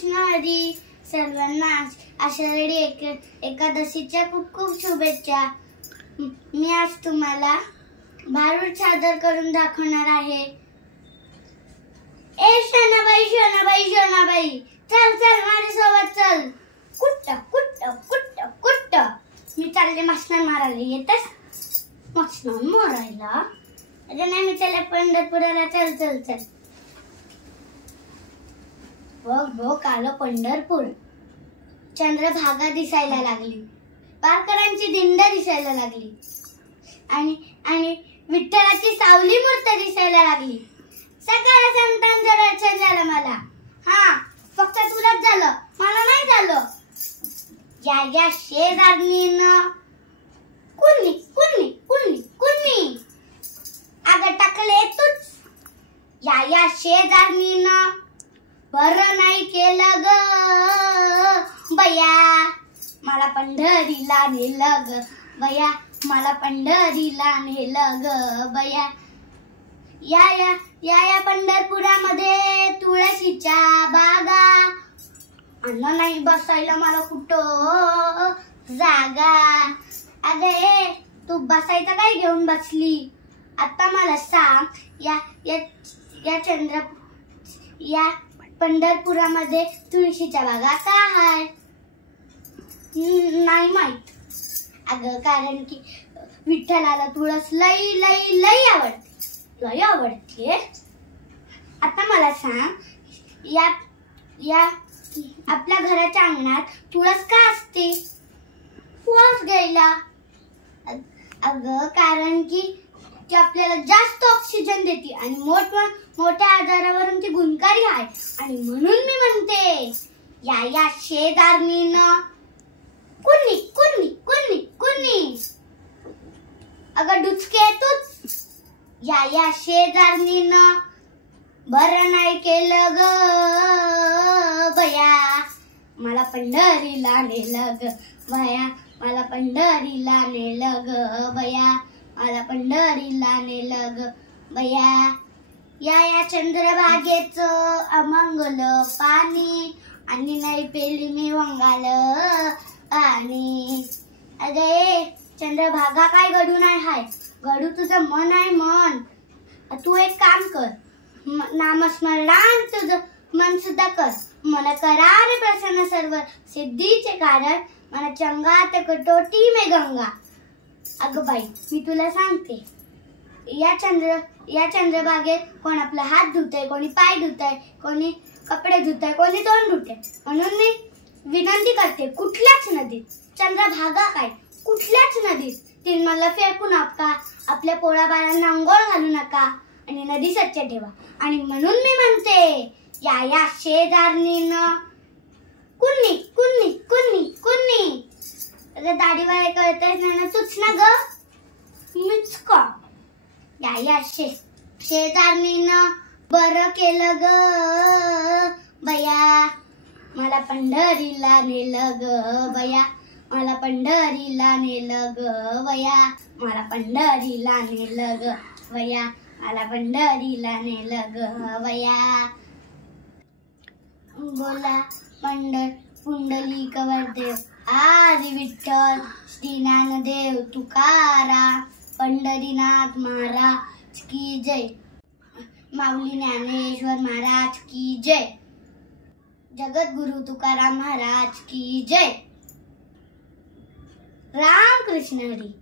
कृष्ण हरी. सर्वांना आषाढी एकादशीच्या खूप खूप शुभेच्छा. मी आज तुम्हाला भारूड सादर करून दाखवणार आहे. ए शनाबाई शनाबाई शनाबाई, चल चल माझ्यासोबत चल. कुट्ट कुट्ट कुट्ट कुट्ट. मी चालले मासणार मारायला. येतस मासणार मारायला? अरे नाही, मी चालले पंढरपुराला. चल चल चल. हो कालो पंढरपूर. चंद्रभागा दिसायला लागली. वारकऱ्यांची दिंड दिसायला लागली. आणि विठ्ठलाची सावली मूर्त दिसायला लागली. सकाळ संतांचं दर्शन झालं मला. हा, फक्त तुलाच झालं, मला नाही झालं. या शेजारणीनं कुणी कुणी कुणी कुणी अगं टाकले तूच. या शेजारणीनं बरं नाही केलं ग बया. मला पंढरीला नेलं ग बया. मला पंढरीला नेलं ग बया. या पंढरपुरामध्ये तुळशीच्या बागा. अन्न नाही बसायला मला कुठं जागा. अगे तू बसायचं काय घेऊन बसली? आता मला सांग, या पंढरपुरामध्ये तुळशीच्या बागा का आहे? नाही माहित. अगं कारण की विठ्ठलाला तुळस लई लई लई आवडते. लई आवडते. आता मला सांग, या आपल्या घराच्या अंगणात तुळस का असते? वास घ्यायला. अगं कारण की ती आपल्याला जास्त ऑक्सिजन देते आणि मोठ्या आजारावरून ती गुणकारी आहे. आणि म्हणून मी म्हणते, या शेजारणीनं कुणी कुणी कुणी कुणी अगं डुचके तूच. या शेजारणीनं बरं नाही केलं ग बया. मला पंढरीला नेलं ग बया. मला पंढरीला नेलं ग बया. मला पंढरीला नेलं ग बया. या चंद्रभागेचं अमंगल पाणी आणि नाही पेली मी वंगाल पाणी. अगे चंद्रभागा काय गडू नाही हाय, गडू तुझं मन आहे मन. तू एक काम कर, नामस्मरण तुझं मन सुद्धा कर. मन करा रे प्रसन्न सर्व सिद्धीचे कारण. मन चंगा ते कटोटी में गंगा. अगं बाई, मी तुला सांगते, या चंद्रभागेत कोण आपला हात धुतय, कोणी पाय धुतय, कोणी कपडे धुतय, कोणी तोंड धुतय. म्हणून मी विनंती करते, कुठल्याच नदीत चंद्रभागा काय कुठल्याच नदीत ती मला फेकू नका. आपल्या पोळाबाळांना अंघोळ घालू नका आणि नदी स्वच्छ ठेवा. आणि म्हणून मी म्हणते, या शेजारणीनं कुणी कुणी कुणी कुणी दाढीवाले कळतच नाही तूच ना ग. मीच का? या शेजारणीनं बरं केलं ग बया. मला पंढरीला नेलं ग बया. मला पंढरीला नेलं ग बया. मला पंढरीला नेलं ग बया. मला पंढरीला नेलं ग बया. बोला पुंडलिक वरदेव आदि विठ्ठल श्री ज्ञानदेव तुकाराम पंढरीनाथ महाराज की जय. माऊली ज्ञानेश्वर महाराज की जय. जगद्गुरु तुकाराम महाराज की जय. राम कृष्ण हरी.